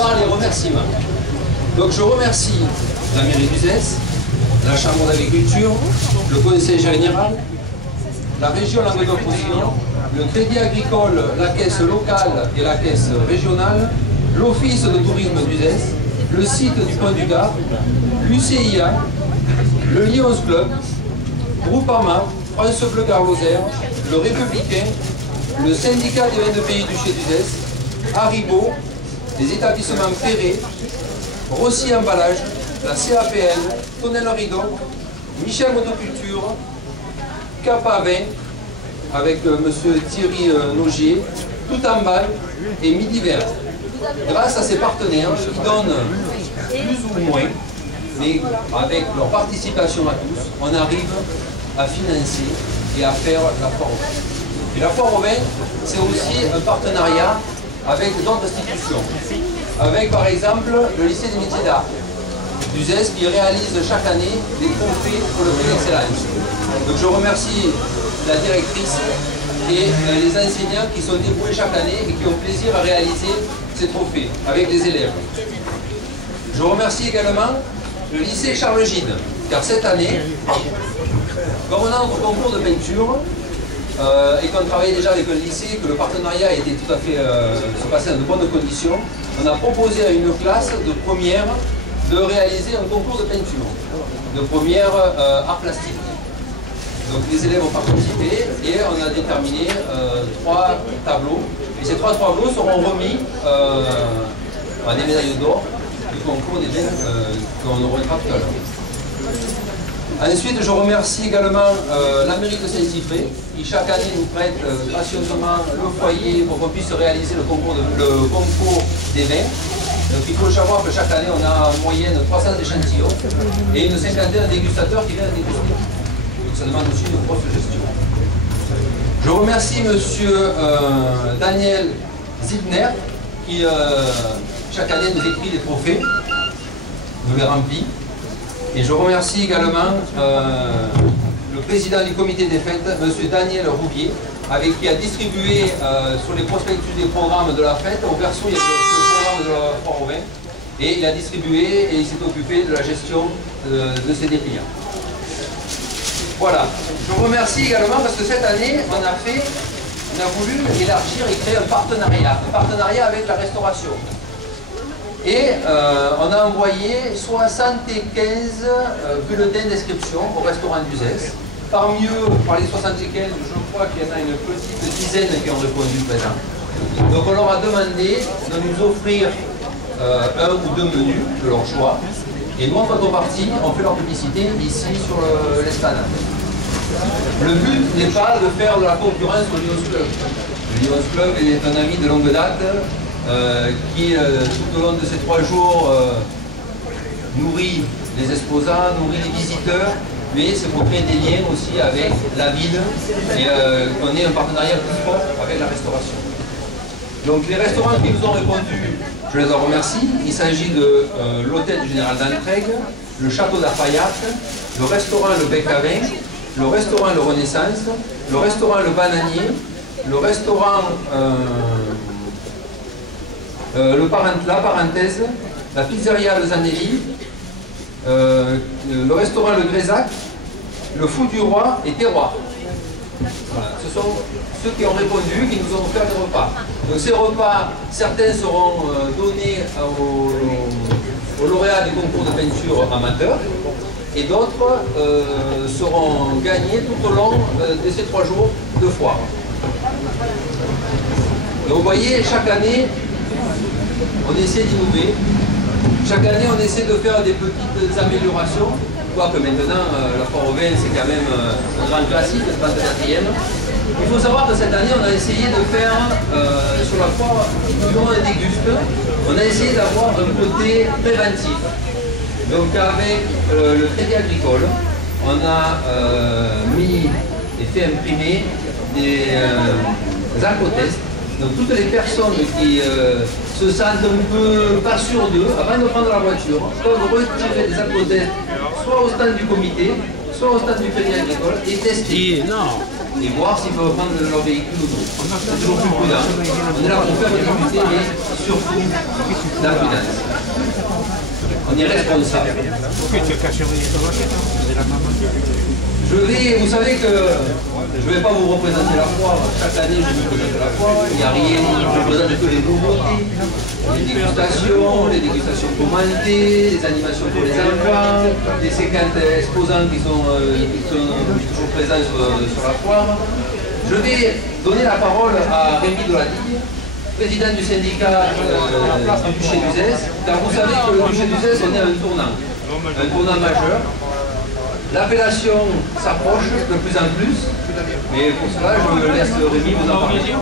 par les remerciements. Donc je remercie la mairie d'Uzès, la Chambre d'agriculture, le Conseil général, la région Languedoc-Roussillon, le Crédit agricole, la caisse locale et la caisse régionale, l'Office de tourisme d'Uzès, le site du Pont du Gard, l'UCIA, le Lions Club, Groupama, France Bleu Gard Lozère, le Républicain, le syndicat des vins de pays du Chez d'Uzès, Haribo, les établissements Ferré, Rossi Emballage, la CAPL, Tonnel Rideau, Michel Motoculture, Capa Vin, avec monsieur Thierry Nogier, Tout en balle et Midi Vert. Grâce à ces partenaires qui donnent plus ou moins, mais avec leur participation à tous, on arrive à financer et à faire la foire au vin. Et la foire au vin, c'est aussi un partenariat avec d'autres institutions. Avec par exemple le lycée des métiers d'art d'Uzès qui réalise chaque année des trophées pour le prix d'excellence. Donc je remercie la directrice et les enseignants qui sont dévoués chaque année et qui ont plaisir à réaliser ces trophées avec les élèves. Je remercie également le lycée Charles Gide, car cette année, comme on a notre concours de peinture, et qu'on travaillait déjà avec un lycée, que le partenariat était tout à fait se passait dans de bonnes conditions, on a proposé à une classe de première de réaliser un concours de peinture, de première art plastique. Donc les élèves ont participé et on a déterminé 3 tableaux. Et ces 3 tableaux seront remis à des médailles d'or du concours des vins qu'on remettra tout à l'heure. Ensuite, je remercie également la mairie de Saint-Cyprès qui chaque année nous prête gracieusement le foyer pour qu'on puisse réaliser le concours des vins. Donc il faut savoir que chaque année on a en moyenne 300 échantillons et une cinquantaine de dégustateurs qui viennent déguster. Donc ça demande aussi une grosse gestion. Je remercie monsieur Daniel Zibner qui chaque année nous écrit des trophées, nous les remplit. Et je remercie également le président du comité des fêtes, M. Daniel Roubier, avec qui a distribué sur les prospectus des programmes de la fête. Au verso, il y a le programme de la foire au vin. Et il a distribué et il s'est occupé de la gestion de ces dépliants. Voilà. Je remercie également parce que cette année, on a voulu élargir et créer un partenariat avec la restauration. Et on a envoyé 75 bulletins d'inscription au restaurant d'Uzès. Parmi eux, par les 75, je crois qu'il y en a une petite dizaine qui ont répondu présent. Donc on leur a demandé de nous offrir 1 ou 2 menus de leur choix. Et nous, en contrepartie, on fait leur publicité ici sur l'esplanade. Le but n'est pas de faire de la concurrence au Lions Club. Le Lions Club est un ami de longue date qui, tout au long de ces 3 jours, nourrit les exposants, nourrit les visiteurs, mais c'est pour créer des liens aussi avec la ville et qu'on ait un partenariat plus fort avec la restauration. Donc les restaurants qui nous ont répondu, je les en remercie. Il s'agit de l'hôtel du Général d'Entraigues, le château d'Arpaillac, le restaurant Le Bec à Vin, le restaurant Le Renaissance, le restaurant Le Bananier, le restaurant la Parenthèse, la pizzeria Le Zanelli, le restaurant Le Grésac, le Fou du Roi et Terroir. Voilà, ce sont ceux qui ont répondu, qui nous ont offert des repas. Donc ces repas, certains seront donnés aux lauréats des concours de peinture amateurs et d'autres seront gagnés tout au long de ces 3 jours de foire. Donc vous voyez, chaque année, on essaie d'innover. Chaque année, on essaie de faire des petites améliorations. Quoique maintenant, la foire au vin, c'est quand même un grand classique, le 34e. Il faut savoir que cette année, on a essayé de faire, sur la foire, nous on déguste, on a essayé d'avoir un côté préventif. Donc avec le Crédit agricole, on a mis et fait imprimer des alcotests. Donc toutes les personnes qui se sentent un peu pas sûres d'eux, avant de prendre la voiture, peuvent retirer des alcotests soit au stand du comité, soit au stand du Crédit agricole et tester. et voir s'ils peuvent prendre leur véhicule ou non. C'est toujours plus prudent. On est là pour faire déguster, mais surtout la prudence. On est responsable. Vous savez que je ne vais pas vous représenter la foire. Chaque année, je vous présente la foire. Il n'y a rien, je ne présente que les nouveautés, les dégustations commentées, les animations pour les enfants, les 50 exposants qui sont toujours présents sur la foire. Je vais donner la parole à Rémi Dolati, président du syndicat du Duché d'Uzès, car vous savez que le Duché d'Uzès, on est à un tournant majeur. L'appellation s'approche de plus en plus, mais pour cela, je laisse Rémi vous en parler.